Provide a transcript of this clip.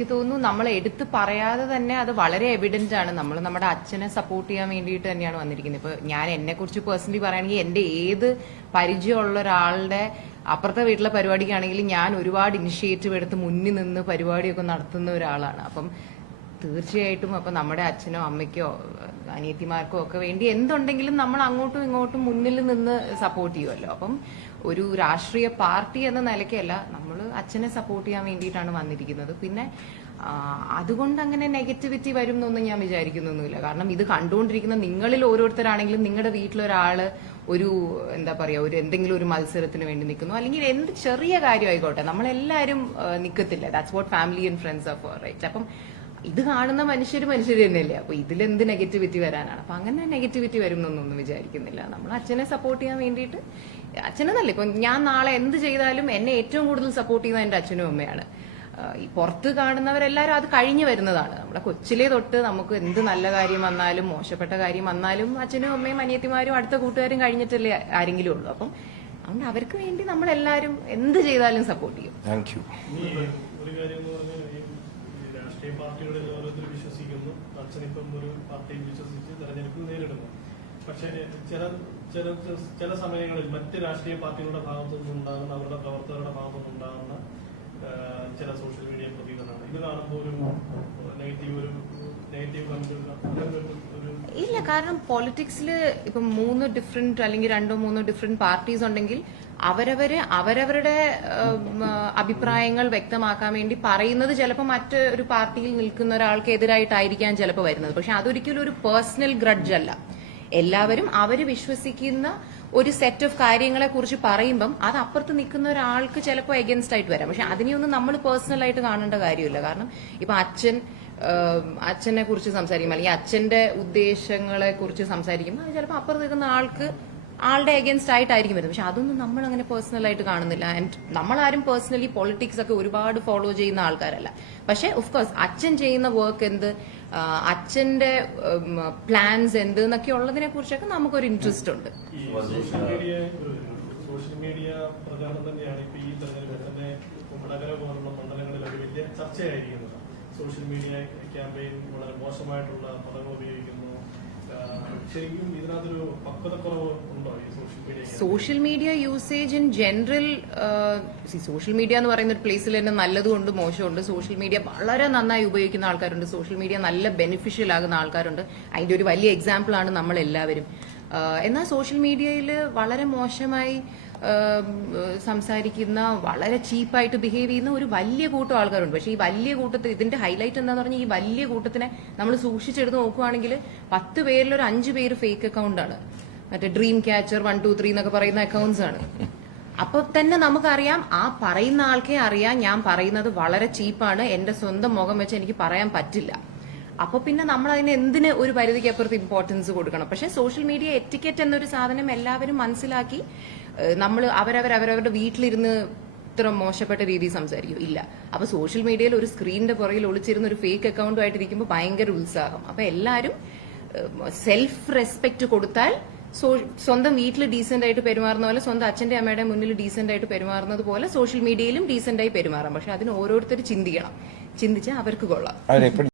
എനിക്ക് തോന്നുന്നു നമ്മൾ എടുത്ത് പറയാതെ തന്നെ അത് വളരെ എവിഡന്റ് ആണ്. നമ്മൾ നമ്മുടെ അച്ഛനെ സപ്പോർട്ട് ചെയ്യാൻ വേണ്ടിയിട്ട് തന്നെയാണ് വന്നിരിക്കുന്നത്. ഇപ്പൊ ഞാൻ എന്നെ കുറിച്ച് പേഴ്സണലി പറയുകയാണെങ്കിൽ എന്റെ ഏത് പരിചയമുള്ള ഒരാളുടെ അപ്പുറത്തെ വീട്ടിലെ പരിപാടിക്കാണെങ്കിലും ഞാൻ ഒരുപാട് ഇനിഷ്യേറ്റീവ് എടുത്ത് മുന്നിൽ നിന്ന് പരിപാടിയൊക്കെ നടത്തുന്ന ഒരാളാണ്. അപ്പം തീർച്ചയായിട്ടും അപ്പൊ നമ്മുടെ അച്ഛനോ അമ്മയ്ക്കോ അനിയത്തിമാർക്കോ ഒക്കെ വേണ്ടി എന്തുണ്ടെങ്കിലും നമ്മൾ അങ്ങോട്ടും ഇങ്ങോട്ടും മുന്നിൽ നിന്ന് സപ്പോർട്ട് ചെയ്യുമല്ലോ. അപ്പം ഒരു രാഷ്ട്രീയ പാർട്ടി എന്ന നിലയ്ക്കല്ല, നമ്മൾ അച്ഛനെ സപ്പോർട്ട് ചെയ്യാൻ വേണ്ടിയിട്ടാണ് വന്നിരിക്കുന്നത്. പിന്നെ അതുകൊണ്ട് അങ്ങനെ നെഗറ്റിവിറ്റി വരും എന്നൊന്നും ഞാൻ വിചാരിക്കുന്നൊന്നുമില്ല. കാരണം ഇത് കണ്ടുകൊണ്ടിരിക്കുന്ന നിങ്ങളിൽ ഓരോരുത്തരാണെങ്കിലും നിങ്ങളുടെ വീട്ടിലൊരാള് ഒരു എന്താ പറയാ ഒരു എന്തെങ്കിലും ഒരു മത്സരത്തിന് വേണ്ടി നിൽക്കുന്നു, അല്ലെങ്കിൽ എന്ത് ചെറിയ കാര്യമായിക്കോട്ടെ, നമ്മളെല്ലാവരും നിൽക്കത്തില്ല. That's what family and friends are for, right? അപ്പം ഇത് കാണുന്ന മനുഷ്യർ തന്നെയല്ലേ. അപ്പൊ ഇതിലെന്ത് നെഗറ്റിവിറ്റി വരാനാണ്? അപ്പൊ അങ്ങനെ നെഗറ്റിവിറ്റി വരും എന്നൊന്നും വിചാരിക്കുന്നില്ല. നമ്മൾ അച്ഛനെ സപ്പോർട്ട് ചെയ്യാൻ വേണ്ടിയിട്ട്, അച്ഛനെന്നല്ല, ഇപ്പൊ ഞാൻ നാളെ എന്ത് ചെയ്താലും എന്നെ ഏറ്റവും കൂടുതൽ സപ്പോർട്ട് ചെയ്യുന്നത് എന്റെ അച്ഛനും അമ്മയാണ്. ഈ പുറത്ത് കാണുന്നവരെല്ലാരും അത് കഴിഞ്ഞു വരുന്നതാണ്. നമ്മുടെ കൊച്ചിലെ തൊട്ട് നമുക്ക് എന്ത് നല്ല കാര്യം വന്നാലും മോശപ്പെട്ട കാര്യം വന്നാലും അച്ഛനും അമ്മയും അനിയത്തിമാരും അടുത്ത കൂട്ടുകാരും കഴിഞ്ഞിട്ടല്ലേ ആരെങ്കിലും ഉള്ളൂ. അപ്പം അതുകൊണ്ട് അവർക്ക് വേണ്ടി നമ്മളെല്ലാരും എന്ത് ചെയ്താലും സപ്പോർട്ട് ചെയ്യും. Thank you. ഒരു കാര്യം എന്ന് പറഞ്ഞാൽ രാഷ്ട്രീയ പാർട്ടികളിൽ ഓരോരുത്തർ വിശ്വസിക്കുന്നു. അച്ഛനിപ്പം ഒരു പാർട്ടിയിൽ വിശ്വസിച്ച് തെരഞ്ഞെടുപ്പ് നേരിടുന്നു. പക്ഷേ ചില സമയങ്ങളിൽ മറ്റ് രാഷ്ട്രീയ പാർട്ടികളുടെ ഭാഗത്തു നിന്നുണ്ടാകുന്ന, അവരുടെ പ്രവർത്തകരുടെ ഭാഗത്തു നിന്നുണ്ടാകുന്ന ചില സോഷ്യൽ മീഡിയ പ്രതികരണമാണ്. ഇത് കാണുമ്പോൾ ഒരു നെഗറ്റീവ് ഇല്ല. കാരണം പൊളിറ്റിക്സിൽ ഇപ്പം 3 ഡിഫറെന്റ് അല്ലെങ്കിൽ 2-3 ഡിഫറെന്റ് പാർട്ടീസ് ഉണ്ടെങ്കിൽ അവരവരുടെ അഭിപ്രായങ്ങൾ വ്യക്തമാക്കാൻ വേണ്ടി പറയുന്നത് ചിലപ്പോൾ മറ്റൊരു പാർട്ടിയിൽ നിൽക്കുന്ന ഒരാൾക്ക് എതിരായിട്ടായിരിക്കാം ചിലപ്പോൾ വരുന്നത്. പക്ഷെ അതൊരിക്കലും ഒരു പേഴ്സണൽ ഗ്രഡ്ജ് അല്ല. എല്ലാവരും അവര് വിശ്വസിക്കുന്ന ഒരു സെറ്റ് ഓഫ് കാര്യങ്ങളെ കുറിച്ച് പറയുമ്പം അത് അപ്പുറത്ത് നിൽക്കുന്ന ഒരാൾക്ക് ചിലപ്പോൾ എഗൻസ്റ്റ് ആയിട്ട് വരാം. പക്ഷെ അതിനെയൊന്നും നമ്മൾ പേഴ്സണൽ ആയിട്ട് കാണേണ്ട കാര്യമില്ല. കാരണം ഇപ്പൊ അച്ഛനെ കുറിച്ച് സംസാരിക്കുമ്പോൾ അല്ലെങ്കിൽ അച്ഛന്റെ ഉദ്ദേശങ്ങളെ കുറിച്ച് സംസാരിക്കുമ്പോൾ അത് ചിലപ്പോൾ അപ്പുറത്ത് നിൽക്കുന്ന ആളുടെ എഗൻസ്റ്റ് ആയിട്ടായിരിക്കും വരുന്നത്. പക്ഷെ അതൊന്നും നമ്മൾ അങ്ങനെ പേഴ്സണൽ ആയിട്ട് കാണുന്നില്ല. ആൻഡ് നമ്മളാരും പേഴ്സണലി പൊളിറ്റിക്സ് ഒക്കെ ഒരുപാട് ഫോളോ ചെയ്യുന്ന ആൾക്കാരല്ല. പക്ഷെ ഓഫ്കോഴ്സ് അച്ഛൻ ചെയ്യുന്ന വർക്ക് എന്ത്, അച്ഛന്റെ പ്ലാൻസ് എന്ത് എന്നൊക്കെ ഉള്ളതിനെ കുറിച്ചൊക്കെ നമുക്കൊരു ഇൻട്രസ്റ്റ് ഉണ്ട്. സോഷ്യൽ മീഡിയ പ്രചാരണം തന്നെയാണ് ഇപ്പൊ ഈ തെരഞ്ഞെടുപ്പിന്റെ വടകര പോലുള്ള മണ്ഡലങ്ങളിൽ ഒരു വലിയ ചർച്ചയായിരിക്കുന്നത്. സോഷ്യൽ മീഡിയ ക്യാമ്പയിൻ വളരെ മോശമായിട്ടുള്ള പദങ്ങൾ ഉപയോഗിക്കുന്നു. ശരിക്കും ഇതിനകത്തൊരു പക്വതക്കുറവ് ഉണ്ടോ ഈ social media usage in general? Social media എന്ന് പറയുന്ന ഒരു പ്ലേസിൽ തന്നെ നല്ലതുകൊണ്ട് മോശമുണ്ട്. സോഷ്യൽ മീഡിയ വളരെ നന്നായി ഉപയോഗിക്കുന്ന ആൾക്കാരുണ്ട്, സോഷ്യൽ മീഡിയ നല്ല ബെനിഫിഷ്യൽ ആകുന്ന ആൾക്കാരുണ്ട്. അതിന്റെ ഒരു വലിയ എക്സാമ്പിൾ ആണ് നമ്മൾ എല്ലാവരും. എന്നാൽ സോഷ്യൽ മീഡിയയിൽ വളരെ മോശമായി സംസാരിക്കുന്ന, വളരെ ചീപ്പായിട്ട് ബിഹേവ് ചെയ്യുന്ന ഒരു വലിയ കൂട്ടം ആൾക്കാരുണ്ട്. പക്ഷെ ഈ വലിയ കൂട്ടത്തിൽ ഇതിന്റെ ഹൈലൈറ്റ് എന്താന്ന് പറഞ്ഞാൽ ഈ വലിയ കൂട്ടത്തിനെ നമ്മൾ സൂക്ഷിച്ചെടുത്ത് നോക്കുവാണെങ്കിൽ 10 പേരിൽ ഒരു 5 പേര് ഫേക്ക് അക്കൗണ്ട് ആണ്. മറ്റേ ഡ്രീം ക്യാച്ചർ 1 2 3 എന്നൊക്കെ പറയുന്ന അക്കൗണ്ട്സ് ആണ്. അപ്പൊ തന്നെ നമുക്കറിയാം, ആ പറയുന്ന ആൾക്കേ അറിയാം ഞാൻ പറയുന്നത് വളരെ ചീപ്പാണ്, എന്റെ സ്വന്തം മുഖം വെച്ച് എനിക്ക് പറയാൻ പറ്റില്ല. അപ്പൊ പിന്നെ നമ്മൾ അതിന് എന്തിന് ഒരു പരിധിക്ക് അപ്പുറത്ത് ഇമ്പോർട്ടൻസ് കൊടുക്കണം? പക്ഷെ സോഷ്യൽ മീഡിയ എറ്റിക്കറ്റ് എന്നൊരു സാധനം എല്ലാവരും മനസ്സിലാക്കി നമ്മൾ അവരവരുടെ വീട്ടിലിരുന്ന് ഇത്ര മോശപ്പെട്ട രീതിയിൽ സംസാരിക്കും ഇല്ല. അപ്പൊ സോഷ്യൽ മീഡിയയിൽ ഒരു സ്ക്രീനിന്റെ പുറകിൽ ഒളിച്ചിരുന്ന ഒരു ഫേക്ക് അക്കൗണ്ടുമായിട്ടിരിക്കുമ്പോൾ ഭയങ്കര ഉത്സാഹം. അപ്പൊ എല്ലാവരും സെൽഫ് റെസ്പെക്ട് കൊടുത്താൽ സ്വന്തം വീട്ടിൽ ഡീസെന്റ് ആയിട്ട് പെരുമാറുന്ന പോലെ, സ്വന്തം അച്ഛന്റെ അമ്മയുടെ മുന്നിൽ ഡീസെന്റ് ആയിട്ട് പെരുമാറുന്നത് പോലെ സോഷ്യൽ മീഡിയയിലും ഡീസെന്റ് ആയി പെരുമാറാം. പക്ഷെ അതിന് ഓരോരുത്തർ ചിന്തിക്കണം. ചിന്തിച്ചാൽ അവർക്ക് കൊള്ളാം.